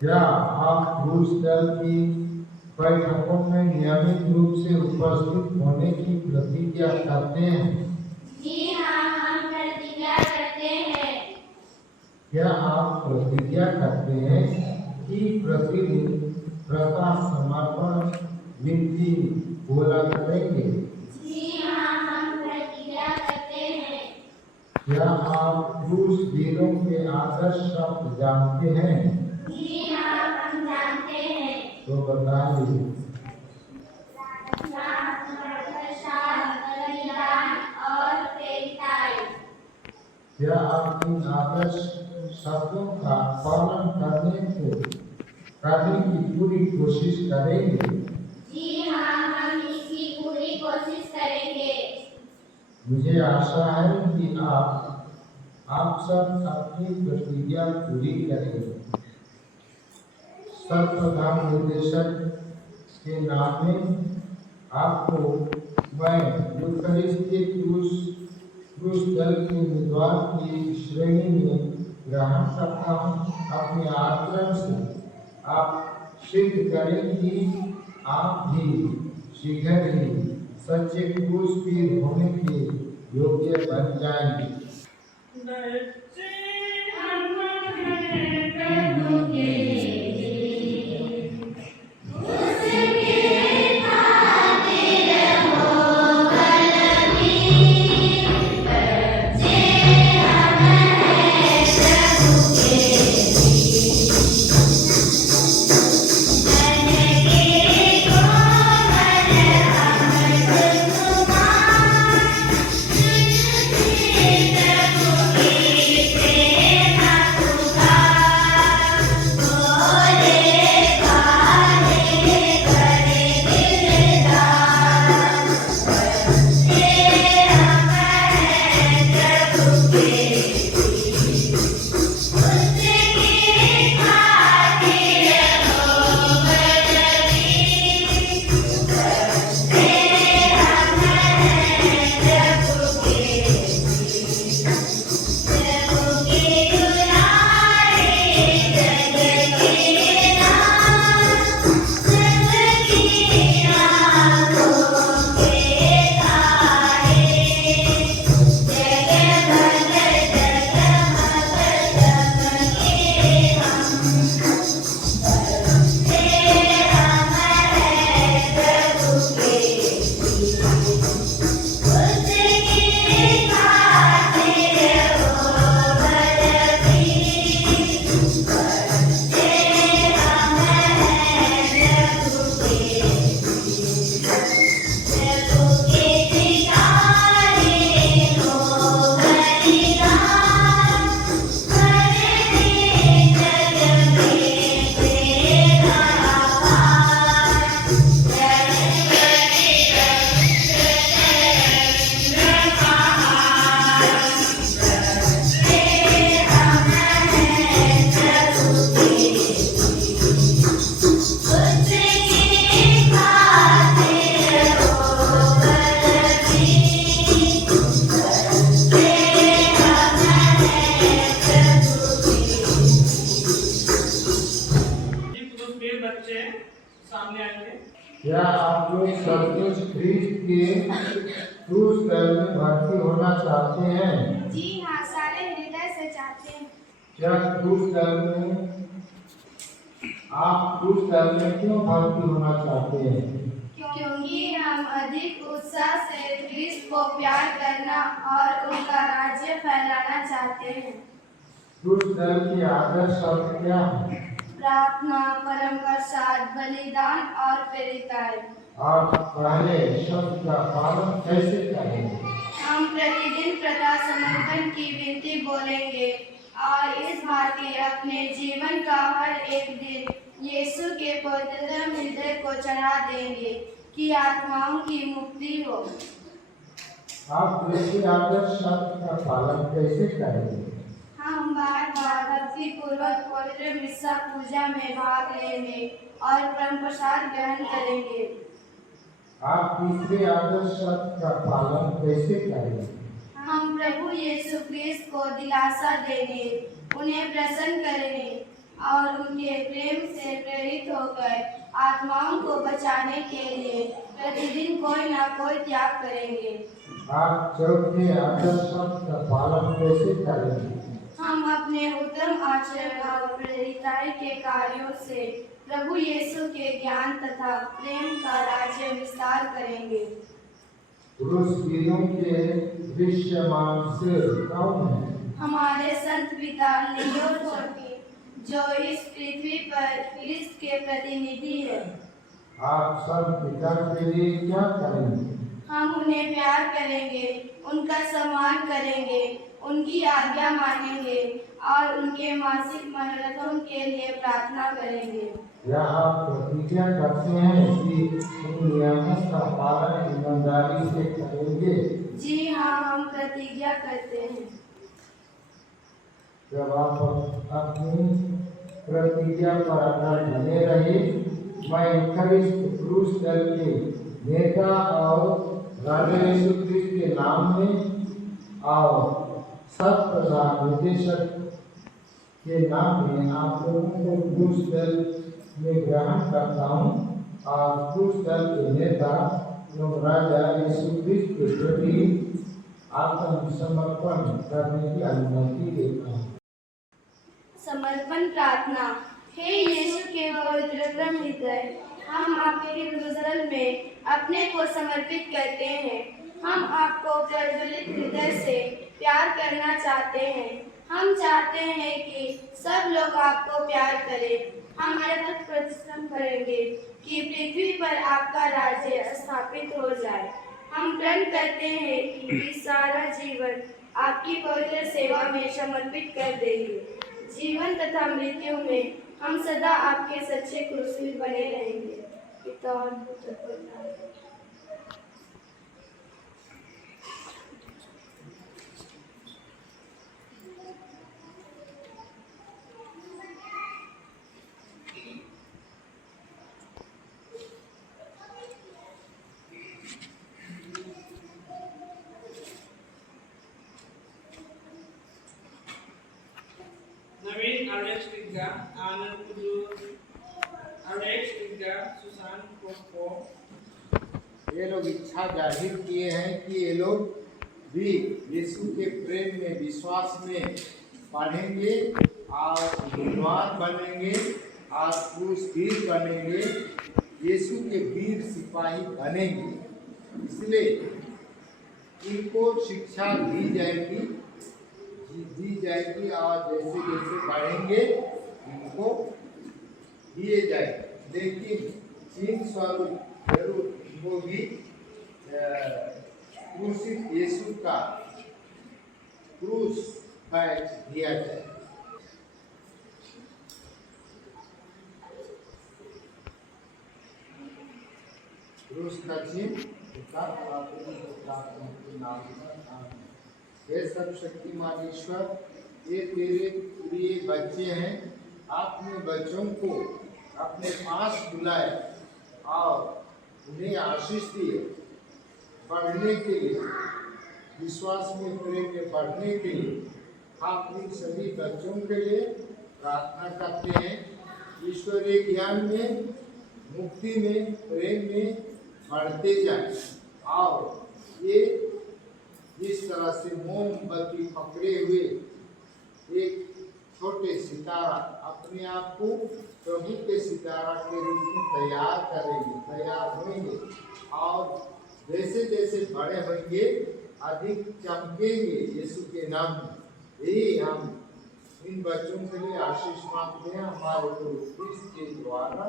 क्या आप क्रूस दल की बैठकों में नियमित रूप से उपस्थित होने की प्रतिज्ञा करते हैं? जी हाँ, हम प्रतिज्ञा करते हैं। क्या आप प्रतिज्ञा करते हैं कि प्रतिदिन प्रकाश समर्पण विनती बोला करेंगे? जी हाँ, हम प्रतिज्ञा करते हैं। क्या आप क्रूस वीरों के आदर्श शब्द जानते हैं? जी हाँ, हम जानते हैं। तो बताइए। बलिदान और प्रेरिताई। क्या आप इन आदर्श शब्दों का पालन करने की पूरी कोशिश करेंगे? जी हाँ, हम इसकी पूरी कोशिश करेंगे। मुझे आशा है कि आप सब अपनी प्रतिज्ञा पूरी करेंगे। सर्वप्रधान निर्देशक के नाम में आपको मैं यूकरिस्टिक क्रूस दल के उम्मीदवार की श्रेणी में ग्रहण करता हूँ। अपने आचरण से आप सिद्ध करें कि आप भी शीघ्र ही सच्चे क्रूस वीर होने के योग्य बन जाएंगे। क्या आप लोग सचमुच ख्रीस्त के क्रूस दल में भर्ती होना चाहते हैं? जी हाँ, सारे हृदय से चाहते हैं। क्या आप क्रूस दल में क्यों भर्ती होना चाहते हैं? क्योंकि हम अधिक उत्साह से ख्रीस्त को प्यार करना और उनका राज्य फैलाना चाहते हैं। क्रूस दल के आदर्श शब्द क्या हैं? प्रार्थना, परम प्रसाद, बलिदान और प्रेरिताई। आप पहले शब्द का पालन कैसे करेंगे? हम प्रतिदिन प्रकाश समर्पण की विनती बोलेंगे और इस भांति अपने जीवन का हर एक दिन यीशु के पवित्र हृदय को चढ़ा देंगे कि आत्माओं की मुक्ति हो। आप कृषि आदर्श शब्द का पालन कैसे करेंगे? हम बार बार भक्ति पूर्वक पवित्र मिस्सा पूजा में भाग लेंगे और परम प्रसाद ग्रहण करेंगे। आप तीसरे आदर्श शब्द का पालन कैसे करेंगे? हम प्रभु यीशु क्रिस्त को दिलासा देंगे, उन्हें प्रसन्न करेंगे और उनके प्रेम से प्रेरित होकर आत्माओं को बचाने के लिए प्रतिदिन कोई ना कोई त्याग करेंगे। आप चौथे आदर्शों का पालन कैसे करेंगे? हम अपने उत्तम आचरण और प्रेरिताई के कार्यों से प्रभु यीशु के ज्ञान तथा प्रेम का राज्य विस्तार करेंगे। क्रूसवीरों के दृश्यमान से कौन है? हमारे संत पिता लियो जो इस पृथ्वी पर क्रिस्त के प्रतिनिधि है। आप सब पिता के लिए क्या करेंगे? हम उन्हें प्यार करेंगे, उनका सम्मान करेंगे, उनकी आज्ञा मानेंगे और उनके मासिक मनोरथों के लिए प्रार्थना करेंगे। क्या आप प्रतिज्ञा करते हैं कि इन नियमों का पालन ईमानदारी से करेंगे? जी हाँ, हम प्रतिज्ञा करते हैं। जब आप अपनी प्रतिज्ञा पर अटल बने रहे, मैं क्रिस्त क्रूस दल के नेता और राजा यीशु क्रिस्त के नाम में और सब प्रधान निदेशक के नाम में आप लोगों को क्रूस दल में ग्रहण करता हूँ और क्रूस दल के नेता एवं राजा यीशु क्रिस्त के प्रति आत्मसमर्पण करने की अनुमति देता हूँ। समर्पण प्रार्थना। हे यीशु के पवित्र परम हृदय, हम आपके गुजरल में अपने को समर्पित करते हैं। हम आपको प्रज्वलित हृदय से प्यार करना चाहते हैं। हम चाहते हैं कि सब लोग आपको प्यार करें। हम अथक परिश्रम करेंगे कि पृथ्वी पर आपका राज्य स्थापित हो जाए। हम प्रण करते हैं कि सारा जीवन आपकी पवित्र सेवा में समर्पित कर देंगे। जीवन तथा मृत्यु में हम सदा आपके सच्चे क्रूसवीर बने रहेंगे। पिता और पुत्र और पवित्र आत्मा। नवीन आर्यस टिग्गा, आनंद कुजूर, आर्यस टिग्गा, सुशांत कोको। ये लोग इच्छा जाहिर किए हैं कि ये लोग भी यीशु के प्रेम में विश्वास में पढ़ेंगे और धनवान बनेंगे और क्रूसवीर बनेंगे, यीशु के वीर सिपाही बनेंगे। इसलिए इनको शिक्षा दी जाएगी और जैसे जैसे बढ़ेंगे इनको दिए जाएंगे। लेकिन चिन्ह स्वरूप जरूर इनको भी क्रूसित यीशु का क्रूस बैच दिया जाए। क्रूस का चिन्ह हे सर्वशक्तिमान ईश्वर, ये तेरे प्रिय बच्चे हैं। आपने बच्चों को अपने पास बुलाया और उन्हें आशीष दिए बढ़ने के लिए, विश्वास में प्रेम में बढ़ने के लिए। आप इन सभी बच्चों के लिए प्रार्थना करते हैं। ईश्वरीय ज्ञान में, मुक्ति में, प्रेम में बढ़ते जाए और ये जिस तरह से मोमबत्ती पकड़े हुए एक छोटे सितारा अपने आप को प्रभु के सितारा के रूप में तैयार होंगे और जैसे जैसे बड़े होंगे अधिक चमकेंगे यीशु के नाम में। यही हम इन बच्चों के लिए आशीष मांगते हैं हमारे गुरु क्रिस्त के द्वारा।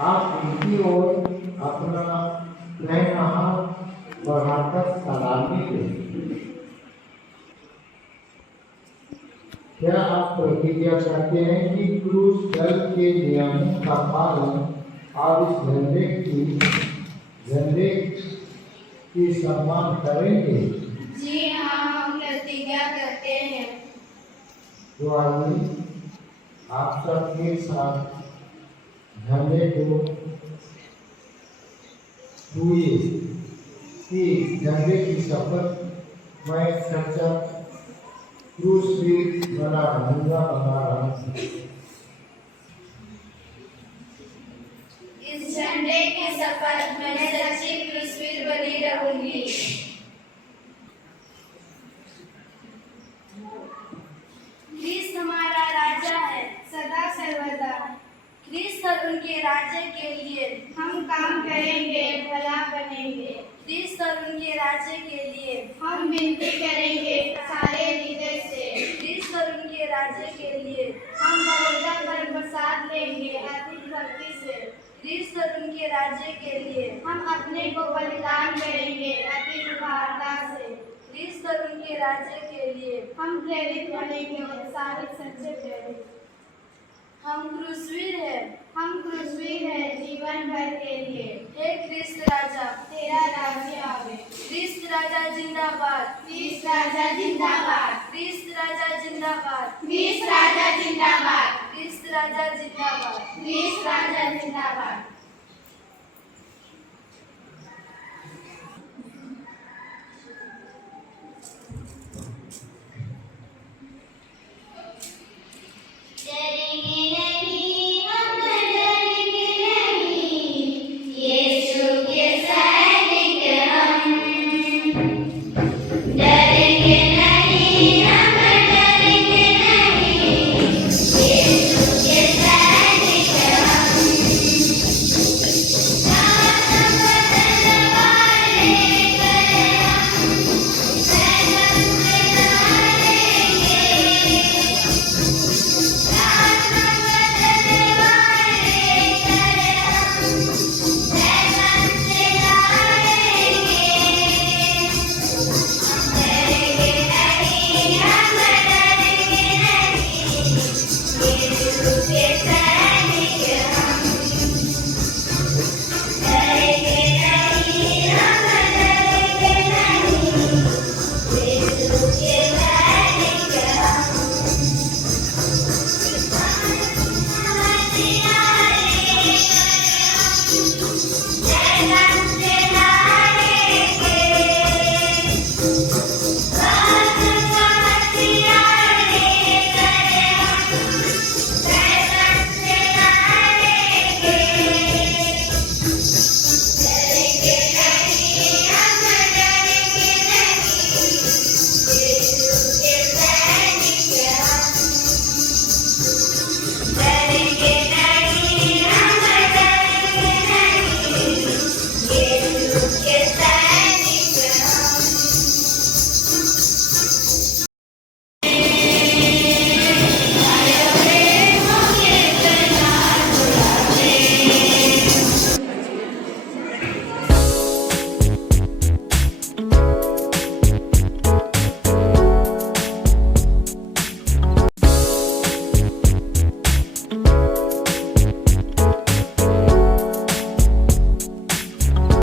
आप इनकी ओर अपना दाहिना हाथ बढ़ाकर सलामी दें। क्या आप प्रतिज्ञा करते हैं कि क्रूस दल के नियमों का पालन और इस झंडे की सम्मान करेंगे? जी हाँ, हम प्रतिज्ञा करते हैं। तो आइए आप सबके साथ झंडे को छूइए कि झंडे की शपथ मैं सच्चा क्रूसवीर बना रहूंगा। इस झंडे की शपथ मैं सच्ची क्रूसवीर बनी रहूंगी। क्रिस्त हमारा राजा है सदा सर्वदा। क्रिस्त और उनके राज्य के लिए हम काम करेंगे, भला बनेंगे। क्रिस्त और उनके राज्य के लिए हम विनती करेंगे सारे हृदय से। क्रिस्त और उनके राज्य के लिए हम बहुधा पर प्रसाद लेंगे अति भक्ति से। क्रिस्त और उनके राज्य के लिए हम अपने को बलिदान करेंगे अति उदारता से। क्रिस्त और उनके राज्य के लिए हम प्रेरित बनेंगे उत्साहित सच्चे प्रेरित। हम क्रूसवीर हैं जीवन भर के लिए। हे क्रिस्त राजा तेरा राज्य आवे। क्रिस्त राजा जिंदाबाद। क्रिस्त राजा जिंदाबाद। क्रिस्त राजा जिंदाबाद। क्रिस्त राजा जिंदाबाद। क्रिस्त राजा जिंदाबाद। क्रिस्त राजा